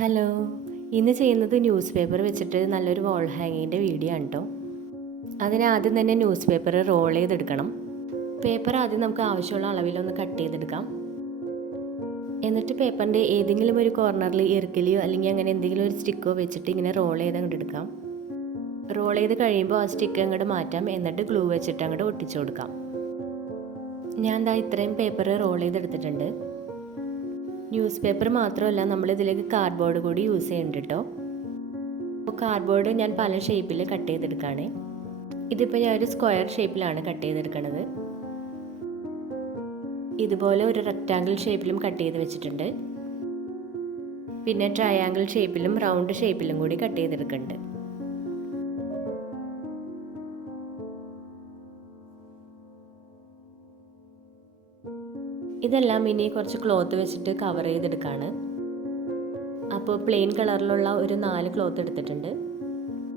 Hello, ഇന്ന് ചെയ്യുന്നത് news paper വെച്ചിട്ട് നല്ലൊരു വാൾ ഹാങ്ങിങ്ങിൻ്റെ വീഡിയോ ആണ് കേട്ടോ. അതിനാദ്യം തന്നെ ന്യൂസ് പേപ്പർ റോൾ ചെയ്തെടുക്കണം. പേപ്പർ ആദ്യം നമുക്ക് ആവശ്യമുള്ള അളവിലൊന്ന് കട്ട് ചെയ്തെടുക്കാം. എന്നിട്ട് പേപ്പറിൻ്റെ ഏതെങ്കിലും ഒരു കോർണറിൽ ഇറുക്കലിയോ അല്ലെങ്കിൽ അങ്ങനെ എന്തെങ്കിലും ഒരു സ്റ്റിക്കോ വെച്ചിട്ട് ഇങ്ങനെ റോൾ ചെയ്ത് അങ്ങോട്ട് എടുക്കാം. റോൾ ചെയ്ത് കഴിയുമ്പോൾ ആ സ്റ്റിക്ക് അങ്ങോട്ട് മാറ്റാം. എന്നിട്ട് ഗ്ലൂ വെച്ചിട്ട് അങ്ങോട്ട് ഒട്ടിച്ചു കൊടുക്കാം. ഞാൻ ദാ ഇത്രയും പേപ്പർ റോൾ ചെയ്തെടുത്തിട്ടുണ്ട്. ന്യൂസ് പേപ്പർ മാത്രമല്ല, നമ്മളിതിലേക്ക് കാർഡ്ബോർഡ് കൂടി യൂസ് ചെയ്യുന്നുണ്ട് കേട്ടോ. അപ്പോൾ കാർഡ്ബോർഡ് ഞാൻ പല ഷേപ്പിൽ കട്ട് ചെയ്തെടുക്കുകയാണ്. ഇതിപ്പോൾ ഞാൻ ഒരു സ്ക്വയർ ഷേപ്പിലാണ് കട്ട് ചെയ്തെടുക്കുന്നത്. ഇതുപോലെ ഒരു റെക്റ്റാങ്കിൾ ഷേപ്പിലും കട്ട് ചെയ്ത് വെച്ചിട്ടുണ്ട്. പിന്നെ ട്രയാങ്കിൾ ഷേപ്പിലും റൗണ്ട് ഷേപ്പിലും കൂടി കട്ട് ചെയ്തെടുക്കുന്നുണ്ട്. ഇതെല്ലാം ഇനി കുറച്ച് ക്ലോത്ത് വെച്ചിട്ട് കവർ ചെയ്തെടുക്കുകയാണ്. അപ്പോൾ പ്ലെയിൻ കളറിലുള്ള ഒരു 4 ക്ലോത്ത് എടുത്തിട്ടുണ്ട്.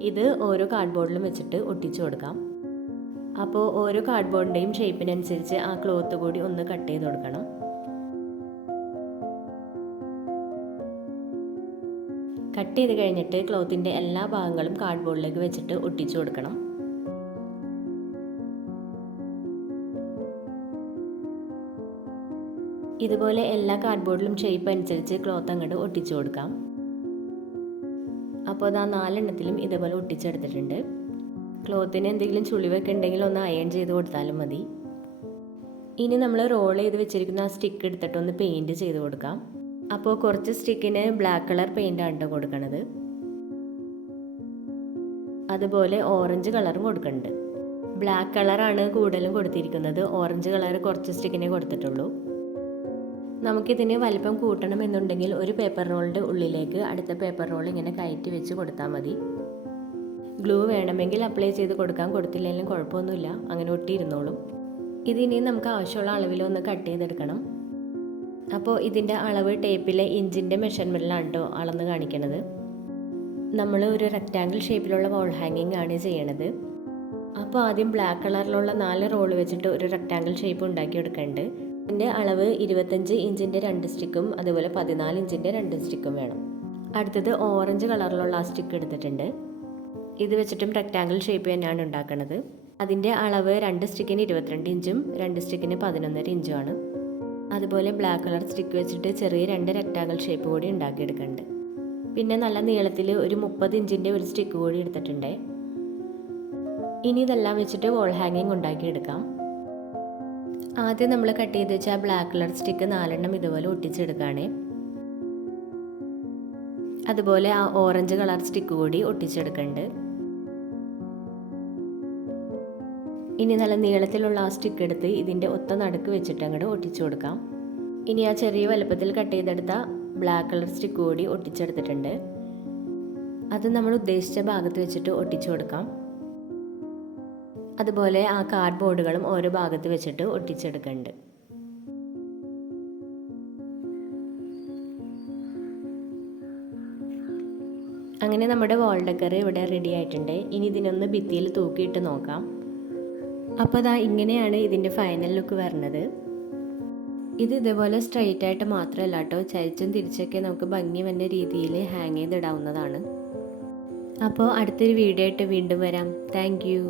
ഇത് ഓരോ കാർഡ്ബോർഡിലും വെച്ചിട്ട് ഒട്ടിച്ചു കൊടുക്കാം. അപ്പോൾ ഓരോ കാർഡ്ബോർഡിൻ്റെയും ഷേപ്പിനനുസരിച്ച് ആ ക്ലോത്ത് കൂടി ഒന്ന് കട്ട് ചെയ്ത് കൊടുക്കണം. കട്ട് ചെയ്ത് കഴിഞ്ഞിട്ട് ക്ലോത്തിൻ്റെ എല്ലാ ഭാഗങ്ങളും കാർഡ്ബോർഡിലേക്ക് വെച്ചിട്ട് ഒട്ടിച്ചു കൊടുക്കണം. ഇതുപോലെ എല്ലാ കാർഡ്ബോർഡിലും ഷേപ്പ് അനുസരിച്ച് ക്ലോത്ത് അങ്ങോട്ട് ഒട്ടിച്ചു കൊടുക്കാം. അപ്പോൾ അത് 4 എണ്ണത്തിലും ഇതുപോലെ ഒട്ടിച്ചെടുത്തിട്ടുണ്ട്. ക്ലോത്തിന് എന്തെങ്കിലും ചുളിവൊക്കെ ഉണ്ടെങ്കിൽ ഒന്ന് അയൺ ചെയ്ത് കൊടുത്താലും മതി. ഇനി നമ്മൾ റോൾ ചെയ്ത് വെച്ചിരിക്കുന്ന ആ സ്റ്റിക്ക് എടുത്തിട്ട് ഒന്ന് പെയിൻറ്റ് ചെയ്ത് കൊടുക്കാം. അപ്പോൾ കുറച്ച് സ്റ്റിക്കിന് ബ്ലാക്ക് കളർ പെയിൻ്റാണ് കേട്ടോ കൊടുക്കണത്. അതുപോലെ ഓറഞ്ച് കളറും കൊടുക്കുന്നുണ്ട്. ബ്ലാക്ക് കളറാണ് കൂടുതലും കൊടുത്തിരിക്കുന്നത്. ഓറഞ്ച് കളർ കുറച്ച് സ്റ്റിക്കിനെ കൊടുത്തിട്ടുള്ളൂ. നമുക്കിതിന് വലിപ്പം കൂട്ടണമെന്നുണ്ടെങ്കിൽ ഒരു പേപ്പർ റോളിൻ്റെ ഉള്ളിലേക്ക് അടുത്ത പേപ്പർ റോൾ ഇങ്ങനെ കയറ്റി വെച്ച് കൊടുത്താൽ മതി. ഗ്ലൂ വേണമെങ്കിൽ അപ്ലൈ ചെയ്ത് കൊടുക്കാം, കൊടുത്തില്ലെങ്കിലും കുഴപ്പമൊന്നുമില്ല, അങ്ങനെ ഒട്ടിയിരുന്നോളും. ഇതിനി നമുക്ക് ആവശ്യമുള്ള അളവിലൊന്ന് കട്ട് ചെയ്തെടുക്കണം. അപ്പോൾ ഇതിൻ്റെ അളവ് ടേപ്പിലെ ഇഞ്ചിൻ്റെ മെഷർമെൻറ്റിലാണ് കേട്ടോ അളന്ന് കാണിക്കണത്. നമ്മൾ ഒരു റെക്റ്റാങ്കിൾ ഷേപ്പിലുള്ള വാൾ ഹാങ്ങിങ് ആണ് ചെയ്യണത്. അപ്പോൾ ആദ്യം ബ്ലാക്ക് കളറിലുള്ള 4 റോള് വെച്ചിട്ട് ഒരു റെക്റ്റാങ്കിൾ ഷേപ്പ് ഉണ്ടാക്കിയെടുക്കുന്നുണ്ട്. ഇതിൻ്റെ അളവ് 25 ഇഞ്ചിൻ്റെ 2 സ്റ്റിക്കും അതുപോലെ 14 ഇഞ്ചിൻ്റെ 2 സ്റ്റിക്കും വേണം. അടുത്തത് ഓറഞ്ച് കളറിലുള്ള ആ സ്റ്റിക്ക് എടുത്തിട്ടുണ്ട്. ഇത് വെച്ചിട്ടും റെക്റ്റാങ്കിൾ ഷേപ്പ് തന്നെയാണ് ഉണ്ടാക്കുന്നത്. അതിൻ്റെ അളവ് 2 സ്റ്റിക്കിന് 22 ഇഞ്ചും 2 സ്റ്റിക്കിന് 11.5 ഇഞ്ചുമാണ്. അതുപോലെ ബ്ലാക്ക് കളർ സ്റ്റിക്ക് വെച്ചിട്ട് ചെറിയ 2 റെക്റ്റാങ്കിൾ ഷേപ്പ് കൂടി ഉണ്ടാക്കിയെടുക്കുന്നുണ്ട്. പിന്നെ നല്ല നീളത്തിൽ ഒരു 30 ഇഞ്ചിൻ്റെ ഒരു സ്റ്റിക്ക് കൂടി എടുത്തിട്ടുണ്ട്. ഇനി ഇതെല്ലാം വെച്ചിട്ട് വാൾ ഹാങ്ങിങ് ഉണ്ടാക്കിയെടുക്കാം. ആദ്യം നമ്മൾ കട്ട് ചെയ്ത് വെച്ചാൽ ബ്ലാക്ക് കളർ സ്റ്റിക്ക് 4 എണ്ണം ഇതുപോലെ ഒട്ടിച്ചെടുക്കുകയാണ്. അതുപോലെ ആ ഓറഞ്ച് കളർ സ്റ്റിക്ക് കൂടി ഒട്ടിച്ചെടുക്കുന്നുണ്ട്. ഇനി നല്ല നീളത്തിലുള്ള ആ സ്റ്റിക്ക് എടുത്ത് ഇതിൻ്റെ ഒത്ത നടുക്ക് വെച്ചിട്ട് അങ്ങോട്ട് ഒട്ടിച്ചു കൊടുക്കാം. ഇനി ആ ചെറിയ വലുപ്പത്തിൽ കട്ട് ചെയ്തെടുത്ത ബ്ലാക്ക് കളർ സ്റ്റിക്ക് കൂടി ഒട്ടിച്ചെടുത്തിട്ടുണ്ട്. അത് നമ്മൾ ഉദ്ദേശിച്ച ഭാഗത്ത് വെച്ചിട്ട് ഒട്ടിച്ചു കൊടുക്കാം. അതുപോലെ ആ കാർഡ്ബോർഡുകളും ഓരോ ഭാഗത്ത് വെച്ചിട്ട് ഒട്ടിച്ചെടുക്കുന്നുണ്ട്. അങ്ങനെ നമ്മുടെ വാൾ ഡെക്കർ ഇവിടെ റെഡി ആയിട്ടുണ്ട്. ഇനി ഇതിനൊന്ന് ഭിത്തിയിൽ തൂക്കിയിട്ട് നോക്കാം. അപ്പോൾ അതാ ഇങ്ങനെയാണ് ഇതിൻ്റെ ഫൈനൽ ലുക്ക് വരുന്നത്. ഇത് ഇതേപോലെ സ്ട്രെയിറ്റ് ആയിട്ട് മാത്രമല്ല കേട്ടോ, ചരിച്ചും തിരിച്ചൊക്കെ നമുക്ക് ഭംഗി വന്ന രീതിയിൽ ഹാങ് ചെയ്തിടാവുന്നതാണ്. അപ്പോൾ അടുത്തൊരു വീഡിയോ ആയിട്ട് വീണ്ടും വരാം. Thank you.